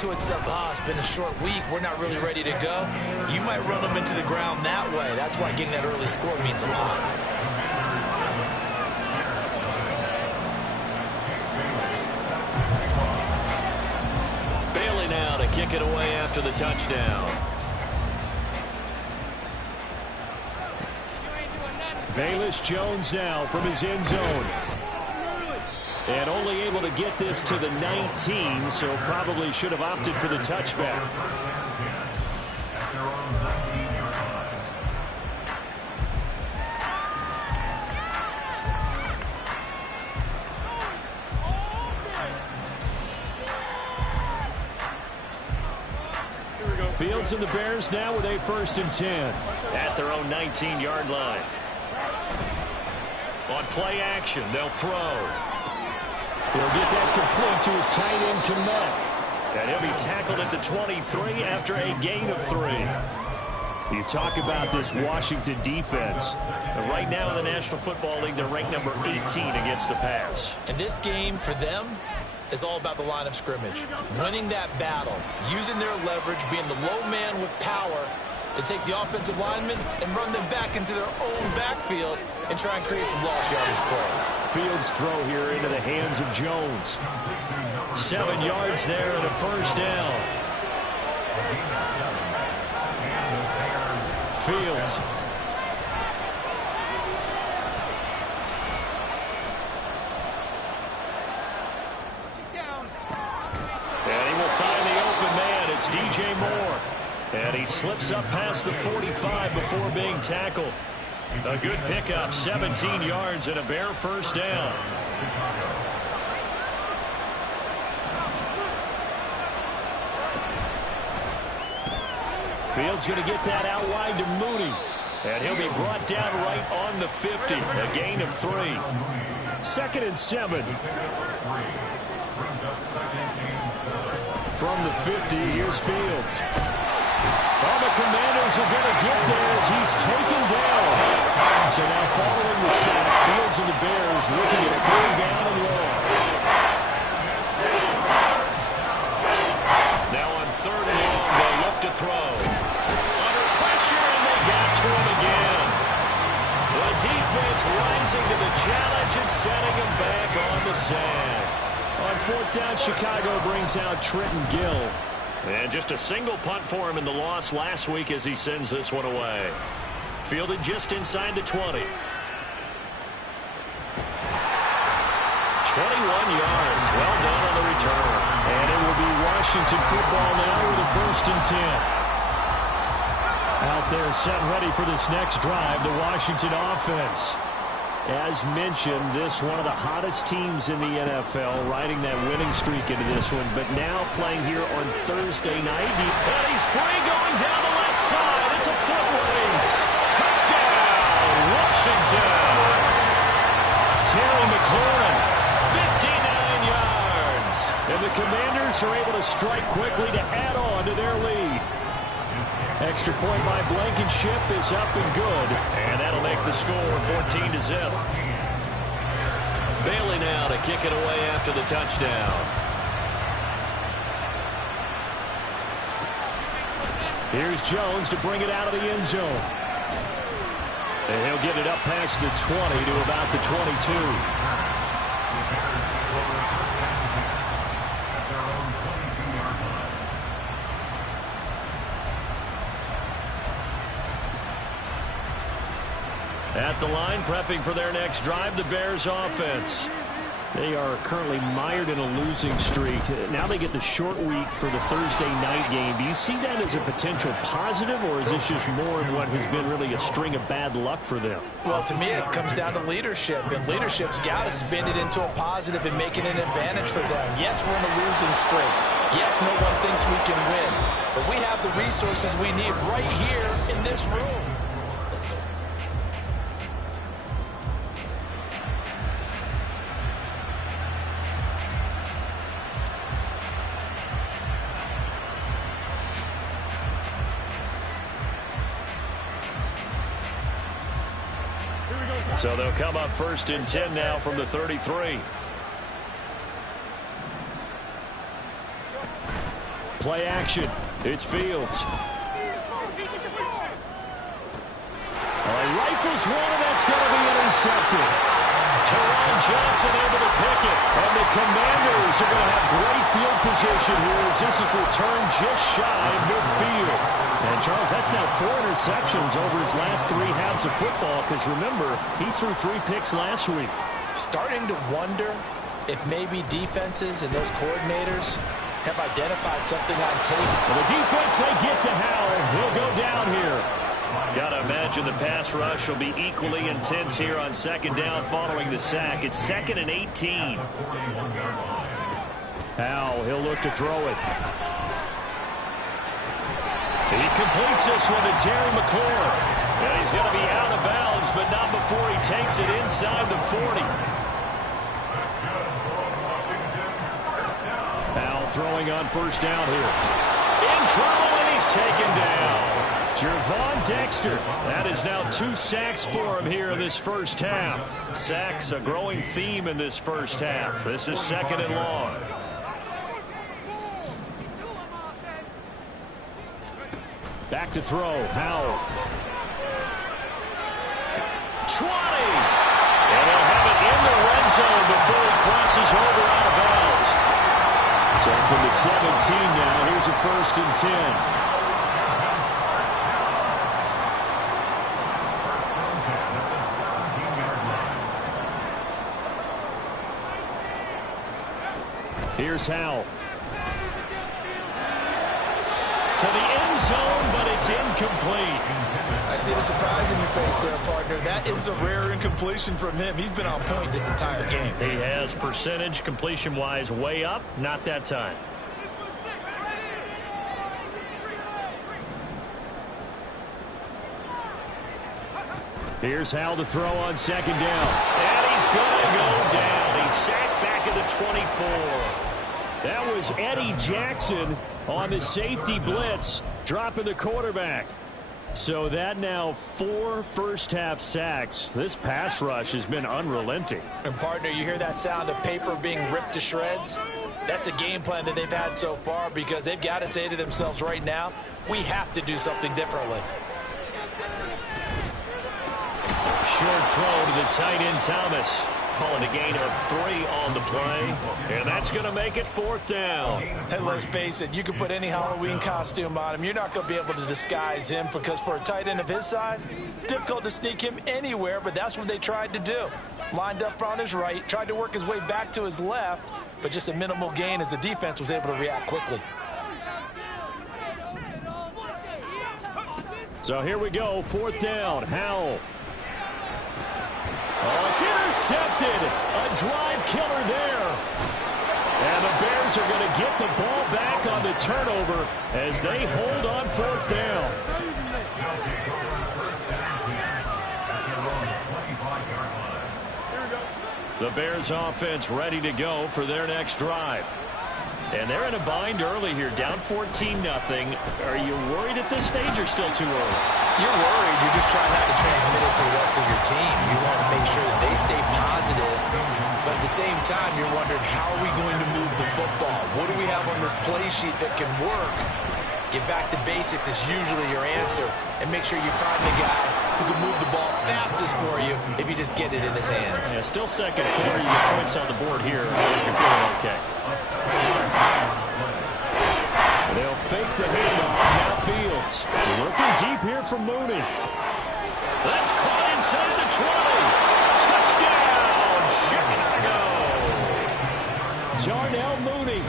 to itself, it's been a short week, we're not really ready to go, you might run them into the ground that way. That's why getting that early score means a lot. Bailey now to kick it away after the touchdown. Velus Jones now from his end zone. And only able to get this to the 19, so probably should have opted for the touchback. Fields and the Bears now with a 1st and 10. At their own 19-yard line. On play action, they'll throw. He'll get that complete to his tight end, Komet. And he'll be tackled at the 23 after a gain of 3. You talk about this Washington defense. And right now in the National Football League, they're ranked number 18 against the pass. And this game, for them, is all about the line of scrimmage. Winning that battle, using their leverage, being the low man with power to take the offensive linemen and run them back into their own backfield and try and create some lost yardage plays. Fields throw here into the hands of Jones. 7 yards there and a 1st down. Fields. And he will find the open man. It's DJ Moore. And he slips up past the 45 before being tackled. A good pickup, 17 yards and a Bear 1st down. Fields going to get that out wide to Mooney. And he'll be brought down right on the 50. A gain of 3. 2nd and 7. From the 50, here's Fields. Oh, the Commanders are going to get there as he's taken down. So now following the sack, Fields and the Bears looking at 3rd down and long. Now on 3rd and long, they'll look to throw. Under pressure, and they got to him again. The defense rising to the challenge and setting him back on the sack. On 4th down, Chicago brings out Trenton Gill. And just a single punt for him in the loss last week as he sends this one away. Fielded just inside the 20. 21 yards. Well done on the return. And it will be Washington football now with a 1st and 10. Out there set ready for this next drive, the Washington offense. As mentioned, this one of the hottest teams in the NFL, riding that winning streak into this one, but now playing here on Thursday night. And he's free going down the left side. It's a foot race. Touchdown, Washington. Terry McLaurin, 59 yards. And the Commanders are able to strike quickly to add on to their lead. Extra point by Blankenship is up and good. And that'll make the score 14-0. Bailey now to kick it away after the touchdown. Here's Jones to bring it out of the end zone. And he'll get it up past the 20 to about the 22. At the line, prepping for their next drive, the Bears offense. They are currently mired in a losing streak. Now they get the short week for the Thursday night game. Do you see that as a potential positive, or is this just more of what has been really a string of bad luck for them? Well, to me, it comes down to leadership, and leadership's got to spin it into a positive and make it an advantage for them. Yes, we're in a losing streak. Yes, no one thinks we can win, but we have the resources we need right here in this room. So they'll come up 1st and 10 now from the 33. Play action. It's Fields. Rifles one, and that's going to be intercepted. Teron Johnson able to pick it. And the Commanders are going to have great field position here as this is returned just shy of midfield. And, Charles, that's now 4 interceptions over his last 3 halves of football because, remember, he threw 3 picks last week. Starting to wonder if maybe defenses and those coordinators have identified something on tape. Well, the defense, they get to Howell. He'll go down here. Got to imagine the pass rush will be equally intense here on second down following the sack. It's 2nd and 18. Howell, he'll look to throw it. He completes this one to Terry McLaurin. And he's going to be out of bounds, but not before he takes it inside the 40. Howell throwing on first down here. In trouble, and he's taken down. Gervon Dexter. That is now 2 sacks for him here in this first half. Sacks, a growing theme in this first half. This is 2nd and long. Back to throw. Howell. 20. And he'll have it in the red zone before he crosses over out of bounds. So from the 17 now, here's a 1st and 10. Here's Howell. To the end zone, but it's incomplete. I see the surprise in your face there, partner. That is a rare incompletion from him. He's been on point this entire game. He has percentage completion-wise way up. Not that time. Here's Howell to throw on 2nd down. And he's going to go down. He's sacked back at the 24. That was Eddie Jackson on the safety blitz, dropping the quarterback. So that now 4 first-half sacks. This pass rush has been unrelenting. And, partner, you hear that sound of paper being ripped to shreds? That's the game plan that they've had so far because they've got to say to themselves right now, we have to do something differently. Short throw to the tight end, Thomas. Calling a gain of 3 on the play. And that's going to make it 4th down. And let's face it, you can put any Halloween costume on him. You're not going to be able to disguise him because for a tight end of his size, difficult to sneak him anywhere, but that's what they tried to do. Lined up on his right, tried to work his way back to his left, but just a minimal gain as the defense was able to react quickly. So here we go, 4th down, Howell. Oh, it's intercepted. A drive killer there. And the Bears are going to get the ball back on the turnover as they hold on 4th down. The Bears offense ready to go for their next drive. And they're in a bind early here, down 14-0. Are you worried at this stage or still too early? You're worried. You're just trying not to transmit it to the rest of your team. You want to make sure that they stay positive. But at the same time, you're wondering, how are we going to move the football? What do we have on this play sheet that can work? Get back to basics is usually your answer. And make sure you find the guy who can move the ball fastest for you if you just get it in his hands. Yeah, still 2nd quarter. You get points on the board here. I think you're feeling okay. They'll fake the handoff. Now Fields. Looking deep here from Mooney. That's caught inside the 20. Touchdown, Chicago. Darnell Mooney.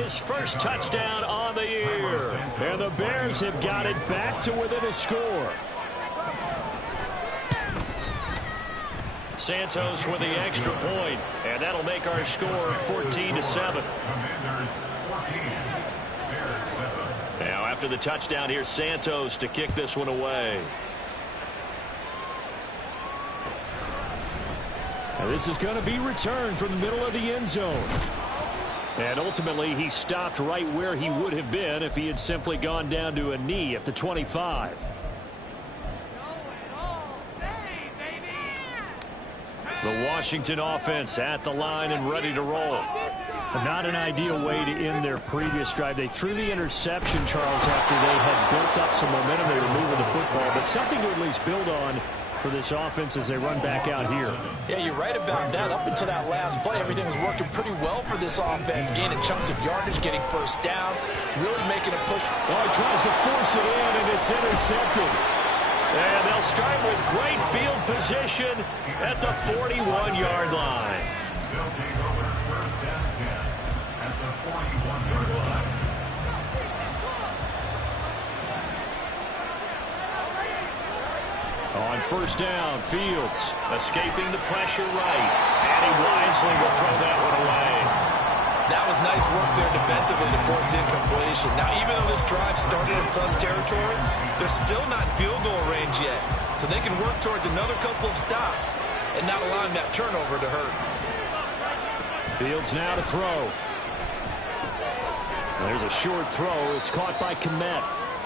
His first touchdown on the year. And the Bears have got it back to within a score. Santos with the extra point, and that'll make our score 14-7. Now after the touchdown, here's Santos to kick this one away. Now this is going to be returned from the middle of the end zone. And ultimately, he stopped right where he would have been if he had simply gone down to a knee at the 25. The Washington offense at the line and ready to roll. Not an ideal way to end their previous drive. They threw the interception, Charles, after they had built up some momentum. They were moving the football, but something to at least build on for this offense as they run back out here. Yeah, you're right about that. Up until that last play, everything was working pretty well for this offense, gaining chunks of yardage, getting first downs, really making a push. Oh, he tries to force it in, and it's intercepted. And they'll start with great field position at the 41-yard line. They'll take over first and 10 at the 41-yard line. On first down, Fields. Escaping the pressure right. And he wisely will throw that one away. That was nice work there defensively to force the incompletion. Now, even though this drive started in plus territory, they're still not in field goal range yet. So they can work towards another couple of stops and not allowing that turnover to hurt. Fields now to throw. There's a short throw. It's caught by Kmet.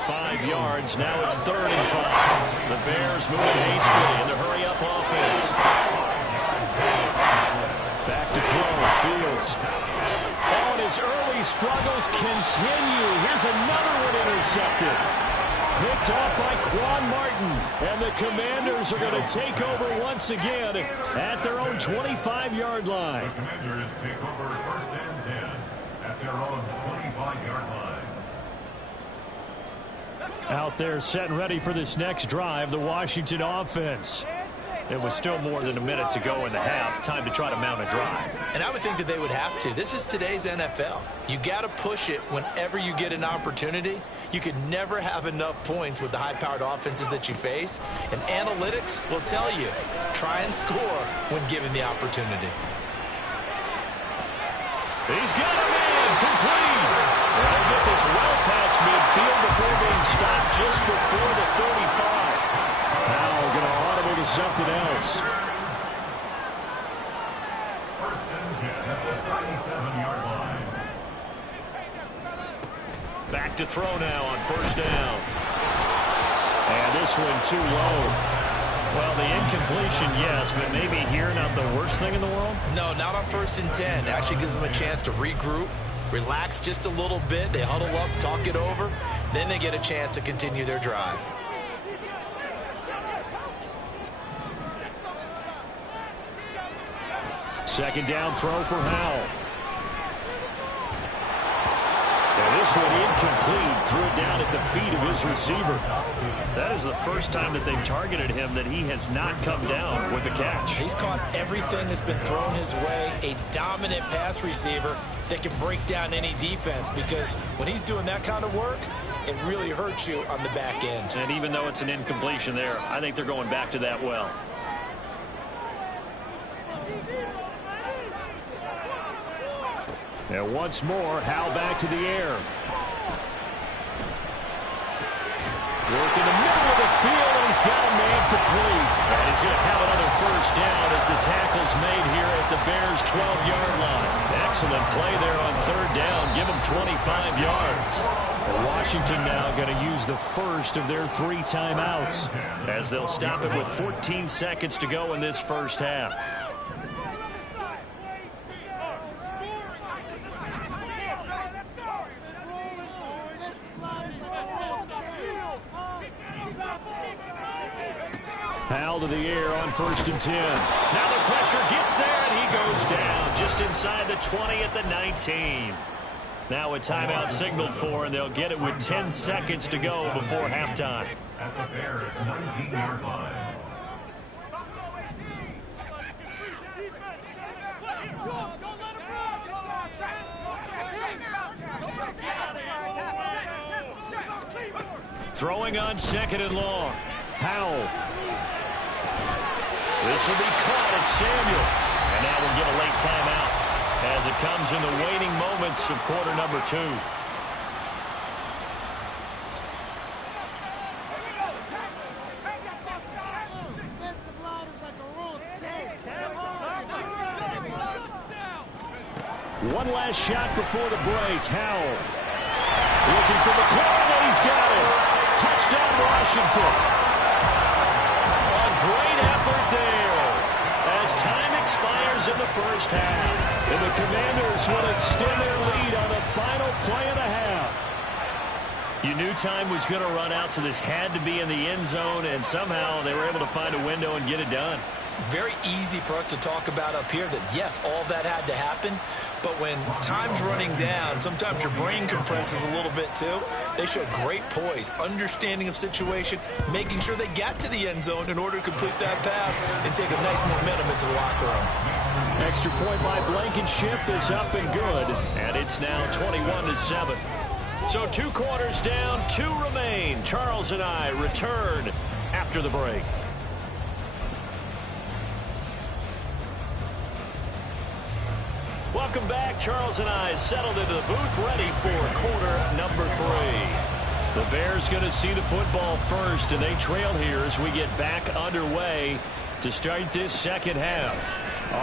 5 yards. Now it's 3rd and 5. The Bears moving hastily in the hurry-up offense. Back to throw. Fields. Oh, and his early struggles continue. Here's another one intercepted. Picked off by Quan Martin. And the Commanders are going to take over once again at their own 25-yard line. The Commanders take over first and 10 at their own 25-yard line. Out there set and ready for this next drive, the Washington offense. It was still more than a minute to go in the half. Time to try to mount a drive. And I would think that they would have to. This is today's NFL. You got to push it whenever you get an opportunity. You could never have enough points with the high-powered offenses that you face. And analytics will tell you, try and score when given the opportunity. He's got a man complete. And they'll get this well past midfield before being stopped just before the 35. Now we're going to audible to something else. First and 10 at the 37-yard line. Back to throw now on first down. And this one too low. Well, the incompletion, yes, but maybe here not the worst thing in the world? No, not on first and 10. Actually gives them a chance to regroup, relax just a little bit. They huddle up, talk it over. Then they get a chance to continue their drive. Second down throw for Howell. And this one incomplete. Threw it down at the feet of his receiver. That is the first time that they've targeted him that he has not come down with a catch. He's caught everything that's been thrown his way. A dominant pass receiver that can break down any defense, because when he's doing that kind of work, it really hurts you on the back end. And even though it's an incompletion there, I think they're going back to that well. And once more, Howell back to the air. Work in the middle of the field, and he's got a man complete. And he's going to have another first down as the tackle's made here at the Bears' 12-yard line. Excellent play there on third down. Give him 25 yards. Washington now going to use the first of their 3 timeouts, as they'll stop it with 14 seconds to go in this first half. Howell to the air on first and 10. Now the pressure gets there, and he goes down just inside the 20 at the 19. Now a timeout signaled for, and they'll get it with 10 seconds to go before halftime. At the Bears' 19-yard line. Throwing on second and long. Howell. This will be caught at Samuel. And now we'll get a late timeout as it comes in the waning moments of quarter number 2. One last shot before the break. Howell looking for the play, and he's got it. Touchdown, Washington. A great effort there as time expires in the first half. And the Commanders will extend their lead on the final play of the half. You knew time was going to run out, so this had to be in the end zone, and somehow they were able to find a window and get it done. Very easy for us to talk about up here that, yes, all that had to happen. But when time's running down, sometimes your brain compresses a little bit too. They showed great poise, understanding of situation, making sure they got to the end zone in order to complete that pass and take a nice momentum into the locker room. Extra point by Blankenship is up and good. And it's now 21-7. So 2 quarters down, 2 remain. Charles and I return after the break. Welcome back. Charles and I settled into the booth, ready for quarter number 3. The Bears going to see the football first, and they trail here as we get back underway to start this second half.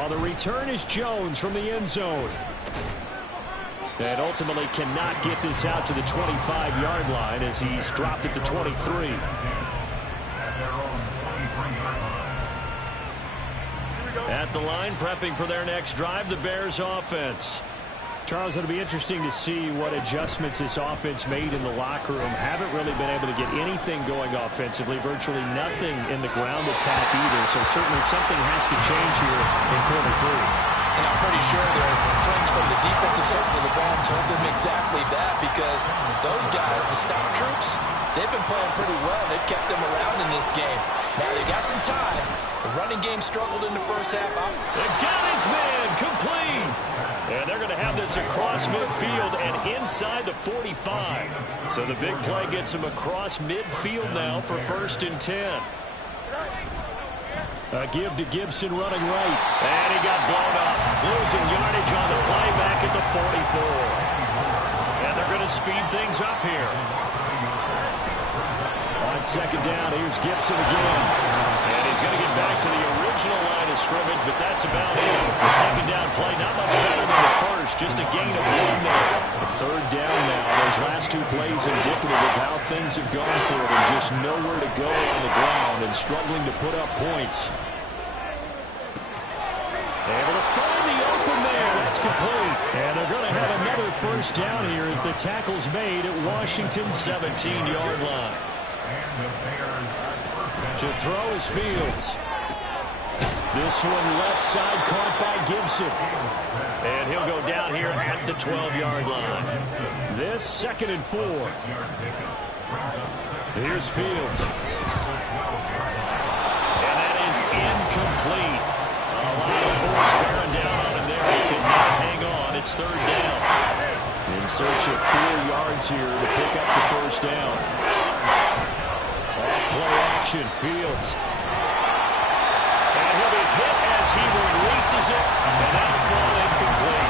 The return is Jones from the end zone. And ultimately cannot get this out to the 25-yard line as he's dropped it to 23. At the line, prepping for their next drive, the Bears offense. Charles, it'll be interesting to see what adjustments this offense made in the locker room. Haven't really been able to get anything going offensively, virtually nothing in the ground attack either. So certainly something has to change here in quarter 3. And I'm pretty sure their friends from the defensive side of the ball told them exactly that, because those guys, the stop troops, they've been playing pretty well. They've kept them around in this game. Now they got some time. The running game struggled in the first half. They got his man complete. And they're going to have this across midfield and inside the 45. So the big play gets him across midfield now for 1st and 10. A give to Gibson running right. And he got blown up. Losing yardage on the play back at the 44. And they're going to speed things up here. On 2nd down, here's Gibson again. And he's going to get back to the original line of scrimmage, but that's about it. The 2nd down play, not much better than the first. Just a gain of 1 there. The 3rd down now. Those last 2 plays indicative of how things have gone for them. Just nowhere to go on the ground and struggling to put up points. Able to find the open man. That's complete. And they're going to have another 1st down here as the tackle's made at Washington's 17-yard line. To throw is Fields. This one left side caught by Gibson. And he'll go down here at the 12-yard line. This 2nd and 4. Here's Fields. And that is incomplete. A lot of force bearing down on him there. He could not hang on. It's 3rd down. In search of 4 yards here to pick up the 1st down. Play action, Fields. And he'll be hit as he releases it, and that'll fall incomplete.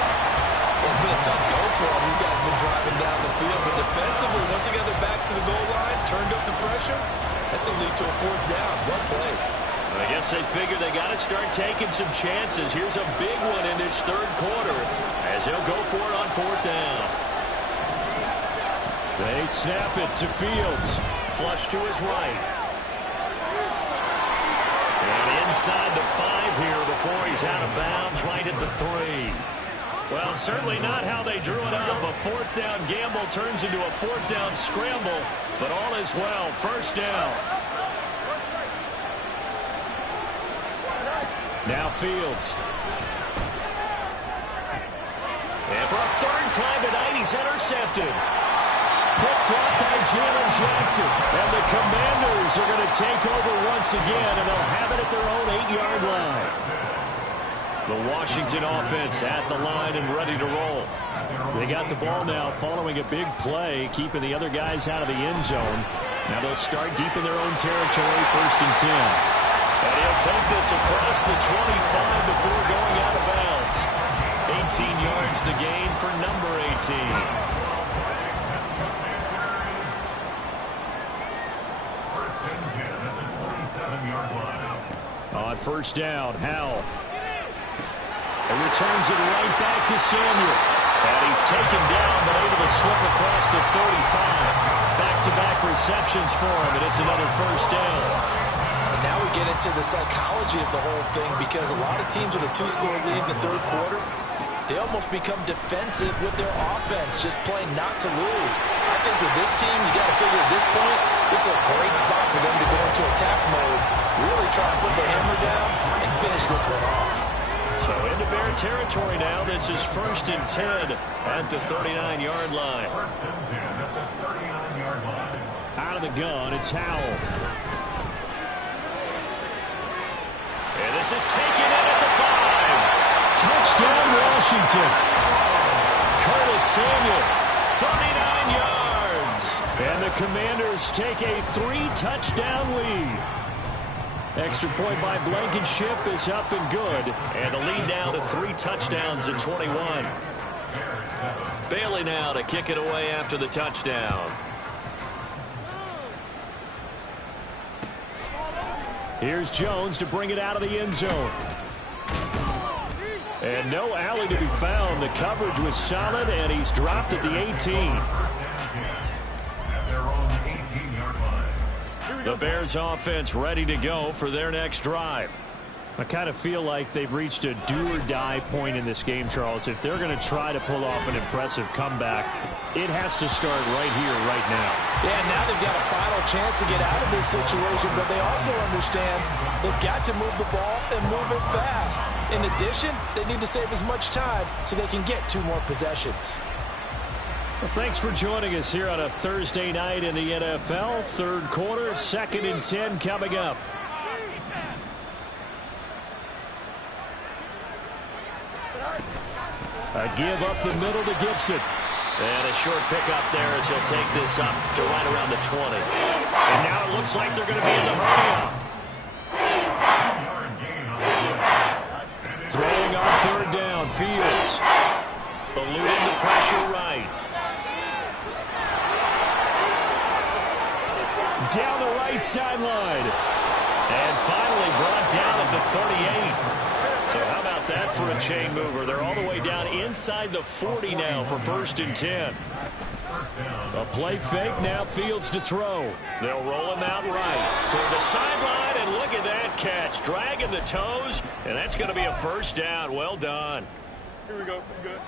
Well, it's been a tough go for him. These guys have been driving down the field, but defensively, once they got their backs to the goal line, turned up the pressure, that's going to lead to a 4th down. Well played. I guess they figure they got to start taking some chances. Here's a big one in this 3rd quarter as he'll go for it on 4th down. They snap it to Fields. Flush to his right. And inside the 5 here before he's out of bounds, right at the 3. Well, certainly not how they drew it up. A 4th down gamble turns into a 4th down scramble, but all is well. 1st down. Now Fields. And for a 3rd time tonight, he's intercepted. Quick drop by Jalen Johnson. And the Commanders are going to take over once again, and they'll have it at their own 8-yard line. The Washington offense at the line and ready to roll. They got the ball now following a big play, keeping the other guys out of the end zone. Now they'll start deep in their own territory, 1st and 10. And he'll take this across the 25 before going out of bounds. 18 yards the gain for number 18. On 1st down, Howell. And returns it right back to Samuel. And he's taken down, but able to slip across the 35. Back-to-back receptions for him, and it's another 1st down. And now we get into the psychology of the whole thing, because a lot of teams with a 2-score lead in the 3rd quarter, they almost become defensive with their offense, just playing not to lose. I think with this team, you got to figure at this point, this is a great spot for them to go into attack mode, really try and put the hammer down and finish this one off. So into Bear territory now. This is 1st and 10 at the 39-yard line. 1st and 10 at the 39-yard line. Out of the gun, it's Howell. And this is taken in at the 5. Touchdown, Washington. Curtis Samuel, 39 yards. And the Commanders take a 3-touchdown lead. Extra point by Blankenship is up and good. And the lead now to 3 touchdowns at 21. Bailey now to kick it away after the touchdown. Here's Jones to bring it out of the end zone. And no alley to be found. The coverage was solid, and he's dropped at the 18. The Bears offense ready to go for their next drive. I kind of feel like they've reached a do-or-die point in this game, Charles. If they're going to try to pull off an impressive comeback, it has to start right here, right now. Yeah, now they've got a final chance to get out of this situation, but they also understand they've got to move the ball and move it fast. In addition, they need to save as much time so they can get 2 more possessions. Well, thanks for joining us here on a Thursday night in the NFL. 3rd quarter, 2nd and 10 coming up. A give up the middle to Gibson. And a short pickup there as he'll take this up to right around the 20. And now it looks like they're going to be in the hurry up. Throwing on 3rd down, Fields. Eluding the pressure right. Down the right sideline. And finally brought down at the 38. So how about that for a chain mover? They're all the way down inside the 40 now for 1st and 10. A play fake, now Fields to throw. They'll roll him out right toward the sideline, and look at that catch. Dragging the toes, and that's going to be a 1st down. Well done. Here we go. Good.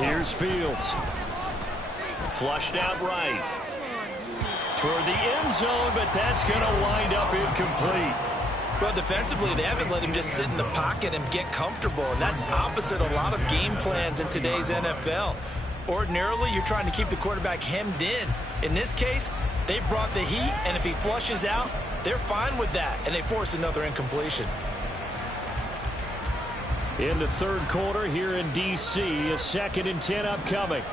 Here's Fields. Flushed out right. Toward the end zone, but that's going to wind up incomplete. Well, defensively, they haven't let him just sit in the pocket and get comfortable, and that's opposite a lot of game plans in today's NFL. Ordinarily, you're trying to keep the quarterback hemmed in. In this case, they brought the heat, and if he flushes out, they're fine with that, and they force another incompletion. In the 3rd quarter here in D.C., a 2nd and 10 upcoming.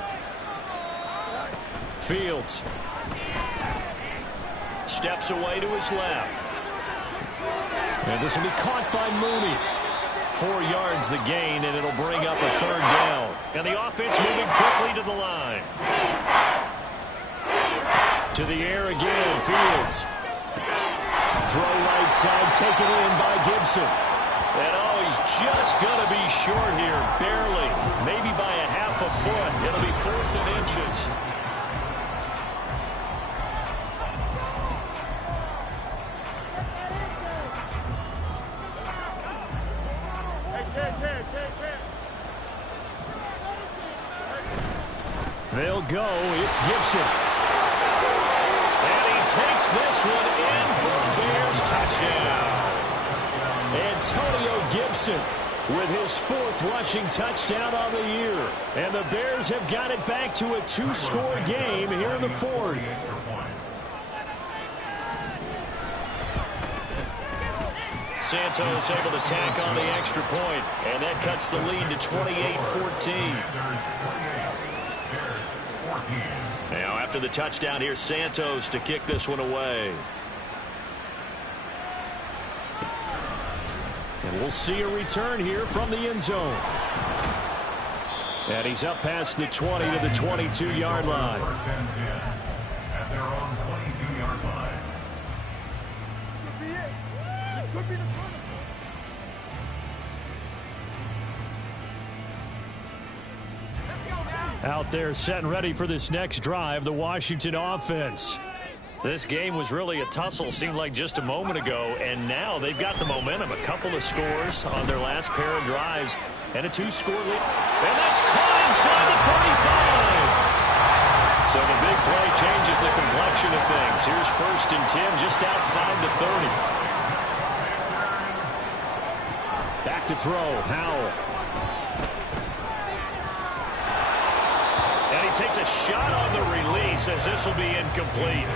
Fields. Steps away to his left. And this will be caught by Mooney. 4 yards the gain, and it'll bring up a 3rd down. And the offense moving quickly to the line. To the air again, Fields. Throw right side, taken in by Gibson. And oh, he's just going to be short here, barely. Maybe by a half a foot. It'll be 4th and inches. They'll go. It's Gibson. And he takes this one in for a Bears touchdown. Antonio Gibson with his 4th rushing touchdown on the year. And the Bears have got it back to a 2-score game here in the 4th. Santos able to tack on the extra point, and that cuts the lead to 28-14. Now after the touchdown, here's Santos to kick this one away. And we'll see a return here from the end zone. And he's up past the 20 to the 22-yard line. At their own 22-yard line. Could be the turnover. Out there set and ready for this next drive, the Washington offense. This game was really a tussle, seemed like just a moment ago, and now they've got the momentum. A couple of scores on their last pair of drives and a 2-score lead. And that's caught inside the 35. So the big play changes the complexion of things. Here's 1st and 10 just outside the 30. Back to throw, Howell. And he takes a shot on the release as this will be incomplete.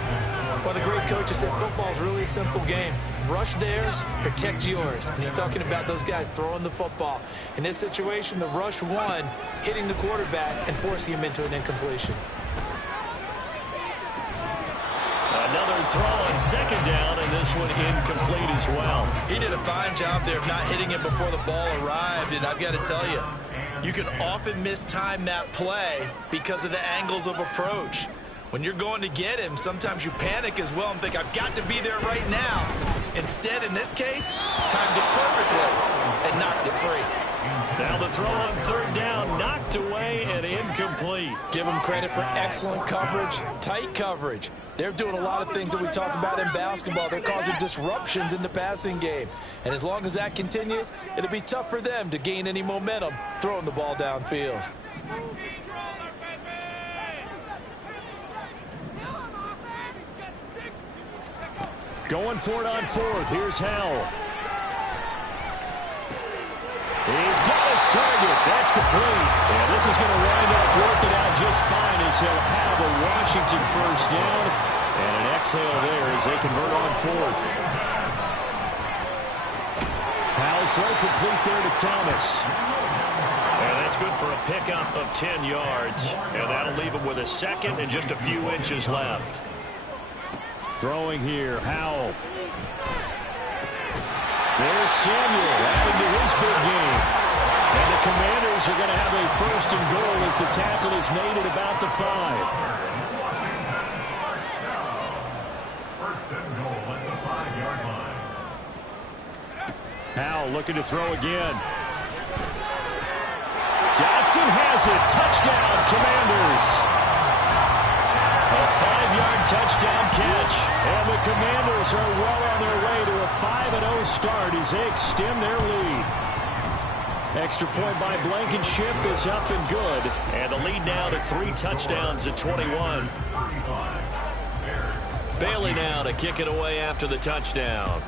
Well, the great coach has said football's really a simple game. Rush theirs, protect yours. And he's talking about those guys throwing the football. In this situation, the rush one, hitting the quarterback and forcing him into an incompletion. Another throw on 2nd down, and this one incomplete as well. He did a fine job there of not hitting it before the ball arrived, and I've got to tell you, you can often mistime that play because of the angles of approach. When you're going to get him, sometimes you panic as well and think, I've got to be there right now. Instead, in this case, timed it perfectly and knocked it free. Now the throw on 3rd down, knocked away and incomplete. Give them credit for excellent coverage, tight coverage. They're doing a lot of things that we talk about in basketball. They're causing disruptions in the passing game. And as long as that continues, it'll be tough for them to gain any momentum throwing the ball downfield. Going for it on 4th. Here's Howell. He's got his target. That's complete. And this is going to wind up working out just fine as he'll have a Washington 1st down. And an exhale there as they convert on 4th. Howell's throw complete there to Thomas. And that's good for a pickup of 10 yards. And that'll leave him with a 2nd and just a few inches left. Throwing here, Howell. There's Samuel adding to his big game. And the Commanders are going to have a 1st and goal as the tackle is made at about the 5. First and goal at the 5-yard line. Howell looking to throw again. Dotson has it. Touchdown, Commanders. A 5-yard touchdown catch. And the Commanders are well on their way to a 5-0 start as they extend their lead. Extra point by Blankenship is up and good. And the lead now to 3 touchdowns at 21. Bailey now to kick it away after the touchdown.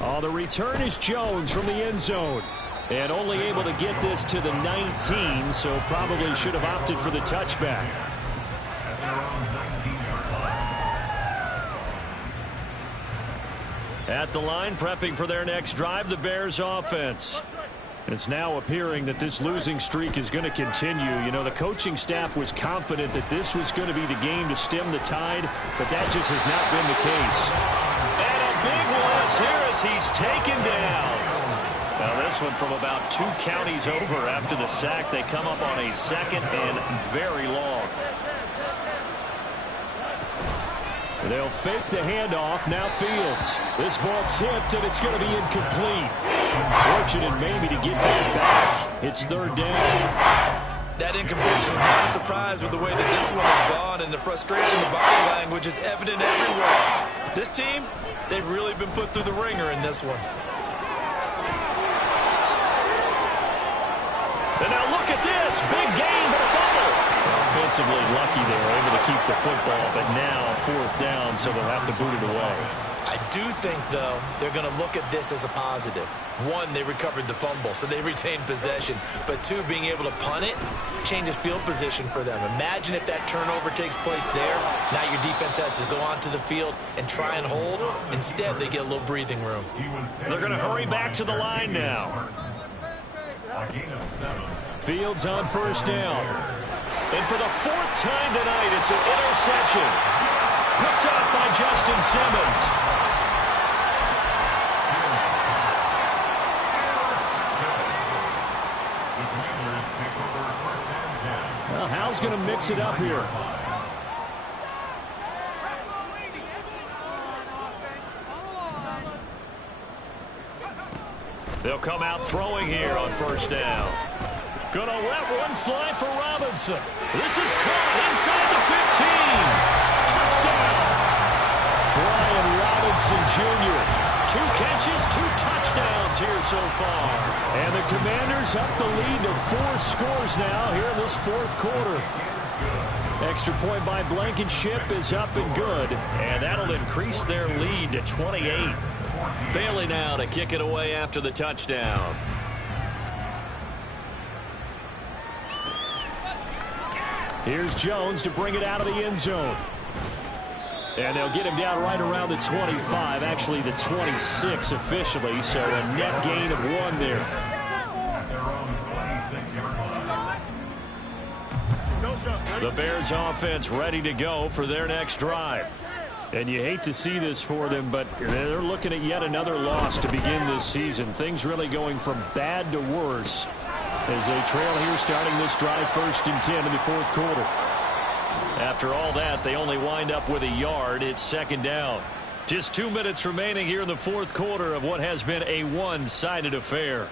Oh, the return is Jones from the end zone. And only able to get this to the 19, so probably should have opted for the touchback. At the line, prepping for their next drive, the Bears offense. It's now appearing that this losing streak is going to continue. You know, the coaching staff was confident that this was going to be the game to stem the tide, but that just has not been the case. And a big loss here as he's taken down. Now this one from about 2 counties over after the sack. They come up on a 2nd and very long. They'll fake the handoff. Now Fields. This ball tipped, and it's going to be incomplete. Fortunate maybe to get that back. It's 3rd down. That incompletion is not a surprise with the way that this one has gone, and the frustration of body language is evident everywhere. This team, they've really been put through the ringer in this one. And now look at this. Big gain, but a fumble. Offensively lucky they were able to keep the football, but now 4th down, so they'll have to boot it away. I do think, though, they're going to look at this as a positive. 1, they recovered the fumble, so they retained possession. But 2, being able to punt it changes field position for them. Imagine if that turnover takes place there. Now your defense has to go onto the field and try and hold. Instead, they get a little breathing room. They're going to hurry back to the line now. Fields on 1st down. And for the 4th time tonight, it's an interception. Picked up by Justin Simmons. Well, Hal's going to mix it up here. They'll come out throwing here on 1st down. Gonna let one fly for Robinson. This is caught inside the 15. Touchdown. Brian Robinson Jr. 2 catches, 2 touchdowns here so far. And the Commanders up the lead to 4 scores now here in this 4th quarter. Extra point by Blankenship is up and good. And that'll increase their lead to 28. Bailey now to kick it away after the touchdown. Here's Jones to bring it out of the end zone. And they'll get him down right around the 25, actually the 26 officially, so a net gain of 1 there. The Bears offense ready to go for their next drive. And you hate to see this for them, but they're looking at yet another loss to begin this season. Things really going from bad to worse as they trail here starting this drive 1st and 10 in the 4th quarter. After all that, they only wind up with a yard. It's 2nd down. Just 2 minutes remaining here in the 4th quarter of what has been a one-sided affair.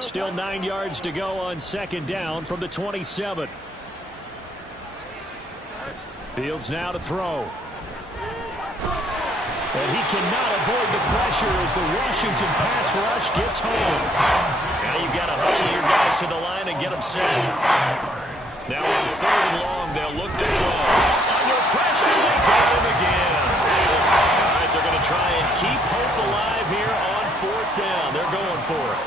Still 9 yards to go on 2nd down from the 27. Fields now to throw. And he cannot avoid the pressure as the Washington pass rush gets home. Now you've got to hustle your guys to the line and get them set. Now on 3rd and long, they'll look to throw. Under pressure, they got him again. All right, they're going to try and keep hope alive here on 4th down. They're going for it.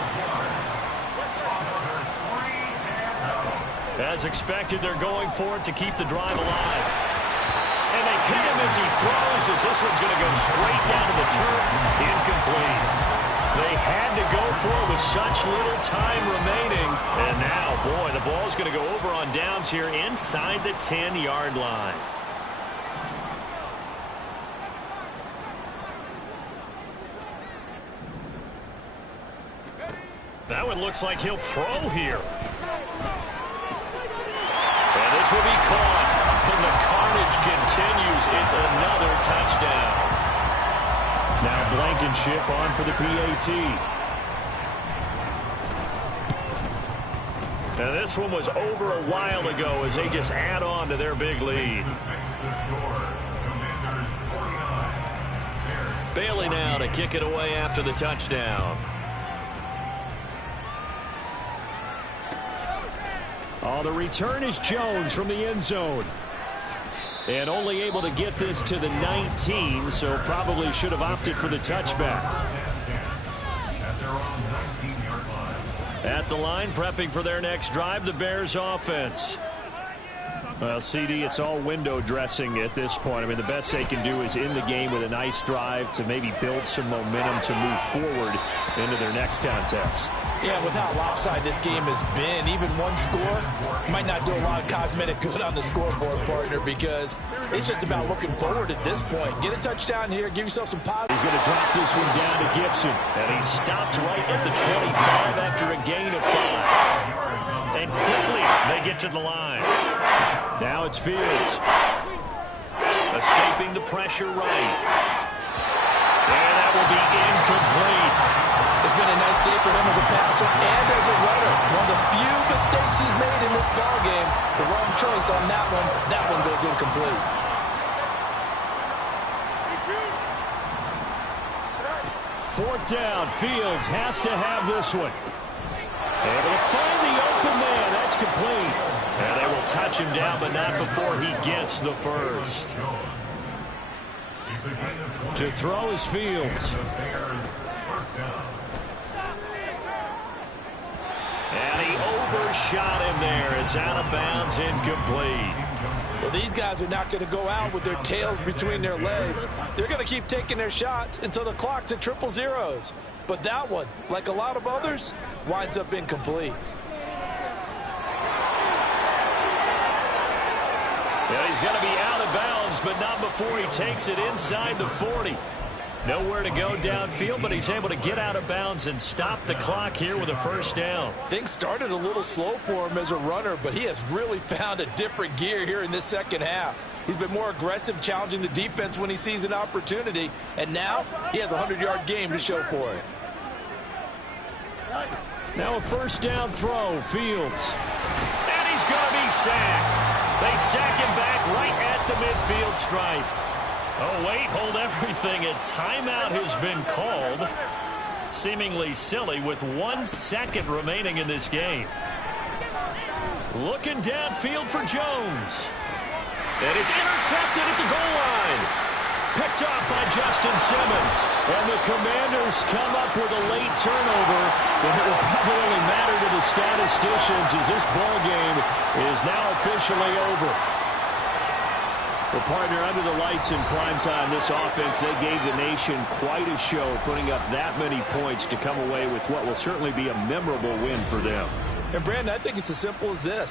As expected, they're going for it to keep the drive alive. And they hit him as he throws, as this one's going to go straight down to the turf. Incomplete. They had to go for it with such little time remaining. And now, boy, the ball's going to go over on downs here inside the 10-yard line. That one looks like he'll throw here. And this will be caught. And the carnage continues. It's another touchdown. Now Blankenship on for the PAT. And this one was over a while ago as they just add on to their big lead. Bailey now to kick it away after the touchdown. Oh, the return is Jones from the end zone. And only able to get this to the 19, so probably should have opted for the touchback. At the line, prepping for their next drive, the Bears offense. Well, CD, it's all window dressing at this point. I mean, the best they can do is in the game with a nice drive to maybe build some momentum to move forward into their next contest. Yeah, with how lopsided this game has been, even one score might not do a lot of cosmetic good on the scoreboard, partner, because it's just about looking forward at this point. Get a touchdown here, give yourself some positive. He's going to drop this one down to Gibson, and he stopped right at the 25 after a gain of 5. And quickly, they get to the line. Now it's Fields. Escaping the pressure right. And that will be incomplete. It's been a nice day for him as a passer and as a runner. One of the few mistakes he's made in this ballgame. The wrong choice on that one. That one goes incomplete. Fourth down. Fields has to have this one. Able to find the open man. That's complete. And they will touch him down, but not before he gets the first. To throw is Fields. And he overshot him there. It's out of bounds, incomplete. Well, these guys are not going to go out with their tails between their legs. They're going to keep taking their shots until the clock's at 000. But that one, like a lot of others, winds up incomplete. Yeah, he's going to be out of bounds, but not before he takes it inside the 40. Nowhere to go downfield, but he's able to get out of bounds and stop the clock here with a first down. Things started a little slow for him as a runner, but he has really found a different gear here in this second half. He's been more aggressive, challenging the defense when he sees an opportunity, and now he has a 100-yard game to show for it. Now a first down throw, Fields. And he's going to be sacked. They sack him back right at the midfield stripe. Oh, wait, hold everything. A timeout has been called. Seemingly silly with 1 second remaining in this game. Looking downfield for Jones. And it's intercepted at the goal line. Picked off by Justin Simmons. And the Commanders come up with a late turnover, but it will probably only matter to the statisticians as this ball game is now officially over. Well, partner, under the lights in primetime, this offense, they gave the nation quite a show, putting up that many points to come away with what will certainly be a memorable win for them. And, Brandon, I think it's as simple as this.